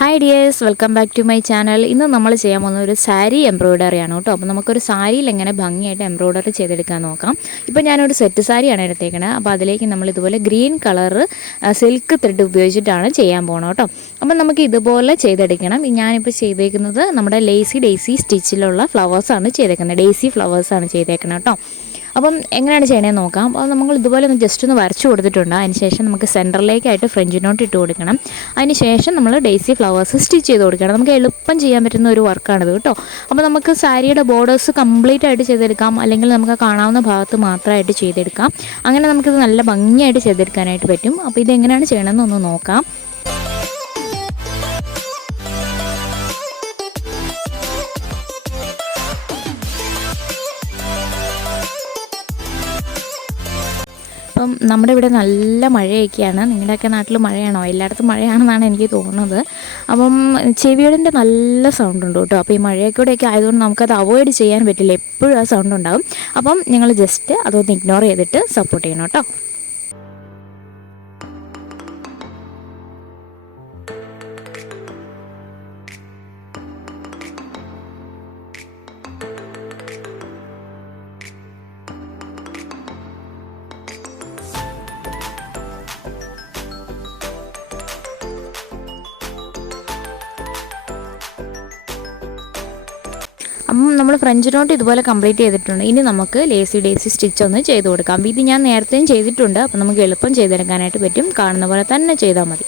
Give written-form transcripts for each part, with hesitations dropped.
Hi dears, welcome back to my channel. ഇന്ന് നമ്മൾ ചെയ്യാൻ പോകുന്ന ഒരു സാരി എംബ്രോയിഡറി ആണ് കേട്ടോ. അപ്പോൾ നമുക്കൊരു സാരിയിൽ എങ്ങനെ ഭംഗിയായിട്ട് എംബ്രോയിഡറി ചെയ്തെടുക്കാൻ നോക്കാം. ഇപ്പോൾ ഞാനൊരു സെറ്റ് സാരിയാണ് എടുത്തേക്കണത്. അപ്പോൾ അതിലേക്ക് നമ്മൾ ഇതുപോലെ ഗ്രീൻ കളർ സിൽക്ക് ത്രെഡ് ഉപയോഗിച്ചിട്ടാണ് ചെയ്യാൻ പോകുന്നത് കേട്ടോ. അപ്പോൾ നമുക്ക് ഇതുപോലെ ചെയ്തെടുക്കണം. ഞാനിപ്പോൾ ചെയ്തേക്കുന്നത് നമ്മുടെ ലേസി ഡേസി സ്റ്റിച്ചിലുള്ള ഫ്ലവേഴ്സാണ് ചെയ്തേക്കുന്നത്. ഡേസി ഫ്ലവേഴ്സാണ് ചെയ്തേക്കുന്നത് കേട്ടോ. അപ്പം എങ്ങനെയാണ് ചെയ്യണമെന്ന് നോക്കാം. അപ്പോൾ നമ്മൾ ഇതുപോലെ ഒന്ന് ജസ്റ്റ് ഒന്ന് വരച്ചു കൊടുത്തിട്ടുണ്ട്. അതിനുശേഷം നമുക്ക് സെൻറ്ററിലേക്കായിട്ട് ഫ്രഞ്ച് നോട്ട് ഇട്ട് കൊടുക്കണം. അതിനുശേഷം നമ്മൾ ഡേസി ഫ്ലവേഴ്സ് സ്റ്റിച്ച് ചെയ്ത് കൊടുക്കണം. നമുക്ക് എളുപ്പം ചെയ്യാൻ പറ്റുന്ന ഒരു വർക്കാണിത് കേട്ടോ. അപ്പോൾ നമുക്ക് സാരിയുടെ ബോർഡേഴ്സ് കംപ്ലീറ്റ് ആയിട്ട് ചെയ്തെടുക്കാം, അല്ലെങ്കിൽ നമുക്ക് കാണാവുന്ന ഭാഗത്ത് മാത്രമായിട്ട് ചെയ്തെടുക്കാം. അങ്ങനെ നമുക്കിത് നല്ല ഭംഗിയായിട്ട് ചെയ്തെടുക്കാനായിട്ട് പറ്റും. അപ്പോൾ ഇതെങ്ങനെയാണ് ചെയ്യണമെന്ന് ഒന്ന് നോക്കാം. അപ്പം നമ്മുടെ ഇവിടെ നല്ല മഴയൊക്കെയാണ്. നിങ്ങളുടെയൊക്കെ നാട്ടിൽ മഴയാണോ? എല്ലായിടത്തും മഴയാണെന്നാണ് എനിക്ക് തോന്നുന്നത്. അപ്പം ചെവിയുടെ നല്ല സൗണ്ട് ഉണ്ട് കേട്ടോ. അപ്പോൾ ഈ മഴയൊക്കെയൊക്കെ ആയതുകൊണ്ട് നമുക്കത് അവോയ്ഡ് ചെയ്യാൻ പറ്റില്ല, എപ്പോഴും ആ സൗണ്ട് ഉണ്ടാകും. അപ്പം നിങ്ങൾ ജസ്റ്റ് അതൊന്ന് ഇഗ്നോർ ചെയ്തിട്ട് സപ്പോർട്ട് ചെയ്യണം കേട്ടോ. അപ്പം നമ്മൾ ഫ്രഞ്ച് നോട്ട് ഇതുപോലെ കംപ്ലീറ്റ് ചെയ്തിട്ടുണ്ട്. ഇനി നമുക്ക് ലേസി ഡേസി സ്റ്റിച്ച് ഒന്ന് ചെയ്ത് കൊടുക്കാം. ഇത് ഞാൻ നേരത്തെയും ചെയ്തിട്ടുണ്ട്. അപ്പം നമുക്ക് എളുപ്പം ചെയ്തെടുക്കാനായിട്ട് പറ്റും. കാണുന്ന പോലെ തന്നെ ചെയ്താൽ മതി.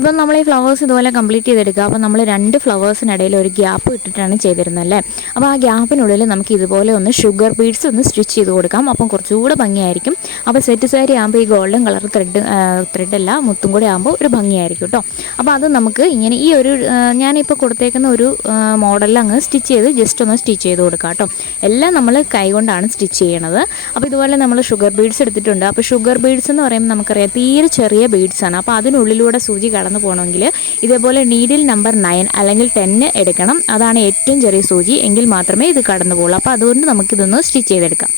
ഇപ്പം നമ്മൾ ഈ ഫ്ലവേഴ്സ് ഇതുപോലെ കംപ്ലീറ്റ് ചെയ്തെടുക്കുക. അപ്പോൾ നമ്മൾ 2 ഫ്ലവേഴ്സിനിടയിൽ ഒരു ഗ്യാപ്പ് ഇട്ടിട്ടാണ് ചെയ്തിരുന്നത് അല്ലേ. അപ്പോൾ ആ ഗ്യാപ്പിനുള്ളിൽ നമുക്ക് ഇതുപോലെ ഒന്ന് ഷുഗർ ബീഡ്സ് ഒന്ന് സ്റ്റിച്ച് ചെയ്ത് കൊടുക്കാം. അപ്പം കുറച്ചുകൂടെ ഭംഗിയായിരിക്കും. അപ്പോൾ സെറ്റ് സാരി ആകുമ്പോൾ ഈ ഗോൾഡൻ കളർ ത്രെഡല്ല മുത്തും കൂടെ ആകുമ്പോൾ ഒരു ഭംഗിയായിരിക്കും കേട്ടോ. അപ്പോൾ അത് നമുക്ക് ഇങ്ങനെ ഈ ഒരു ഞാനിപ്പോൾ കൊടുത്തേക്കുന്ന ഒരു മോഡലിൽ അങ്ങ് സ്റ്റിച്ച് ചെയ്ത് ജസ്റ്റ് ഒന്ന് സ്റ്റിച്ച് ചെയ്ത് കൊടുക്കാം കേട്ടോ. എല്ലാം നമ്മൾ കൈകൊണ്ടാണ് സ്റ്റിച്ച് ചെയ്യണത്. അപ്പോൾ ഇതുപോലെ നമ്മൾ ഷുഗർ ബീഡ്സ് എടുത്തിട്ടുണ്ട്. അപ്പോൾ ഷുഗർ ബീഡ്സ് എന്ന് പറയുമ്പോൾ നമുക്കറിയാം തീരെ ചെറിയ ബീഡ്സാണ്. അപ്പോൾ അതിനുള്ളിലൂടെ സൂചി കടന്നു പോകണമെങ്കിൽ ഇതേപോലെ നീഡിൽ നമ്പർ 9 അല്ലെങ്കിൽ 10 എടുക്കണം. അതാണ് ഏറ്റവും ചെറിയ സൂചി, എങ്കിൽ മാത്രമേ ഇത് കടന്നു പോകുള്ളൂ. അപ്പോൾ അതുകൊണ്ട് നമുക്കിതൊന്ന് സ്റ്റിച്ച് ചെയ്തെടുക്കാം.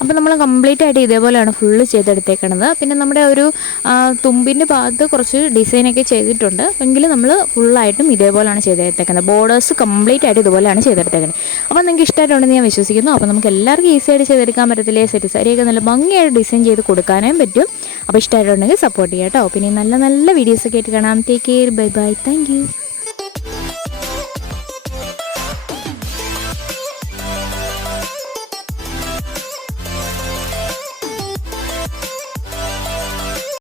അപ്പോൾ നമ്മൾ കംപ്ലീറ്റ് ആയിട്ട് ഇതേപോലെയാണ് ഫുള്ള് ചെയ്തെടുത്തേക്കണത്. പിന്നെ നമ്മുടെ ഒരു തുമ്പിൻ്റെ ഭാഗത്ത് കുറച്ച് ഡിസൈനൊക്കെ ചെയ്തിട്ടുണ്ട്, എങ്കിലും നമ്മൾ ഫുള്ളായിട്ടും ഇതേപോലെയാണ് ചെയ്തെടുത്തേക്കുന്നത്. ബോർഡേഴ്സ് കംപ്ലീറ്റ് ആയിട്ട് ഇതുപോലെയാണ് ചെയ്തെടുത്തേക്കുന്നത്. അപ്പോൾ നിങ്ങൾക്ക് ഇഷ്ടമായിട്ടുണ്ടെന്ന് ഞാൻ വിശ്വസിക്കുന്നു. അപ്പോൾ നമുക്ക് എല്ലാവർക്കും ഈസി ആയിട്ട് ചെയ്തെടുക്കാൻ പറ്റത്തില്ലേ? സെറ്റ് സാരിയൊക്കെ നല്ല ഭംഗിയായിട്ട് ഡിസൈൻ ചെയ്ത് കൊടുക്കാനും പറ്റും. അപ്പോൾ ഇഷ്ടമായിട്ടുണ്ടെങ്കിൽ സപ്പോർട്ട് ചെയ്യാം കേട്ടോ. പിന്നെ നല്ല നല്ല വീഡിയോസൊക്കെ ആയിട്ട് കാണാം. Take care, bye bye, thank you.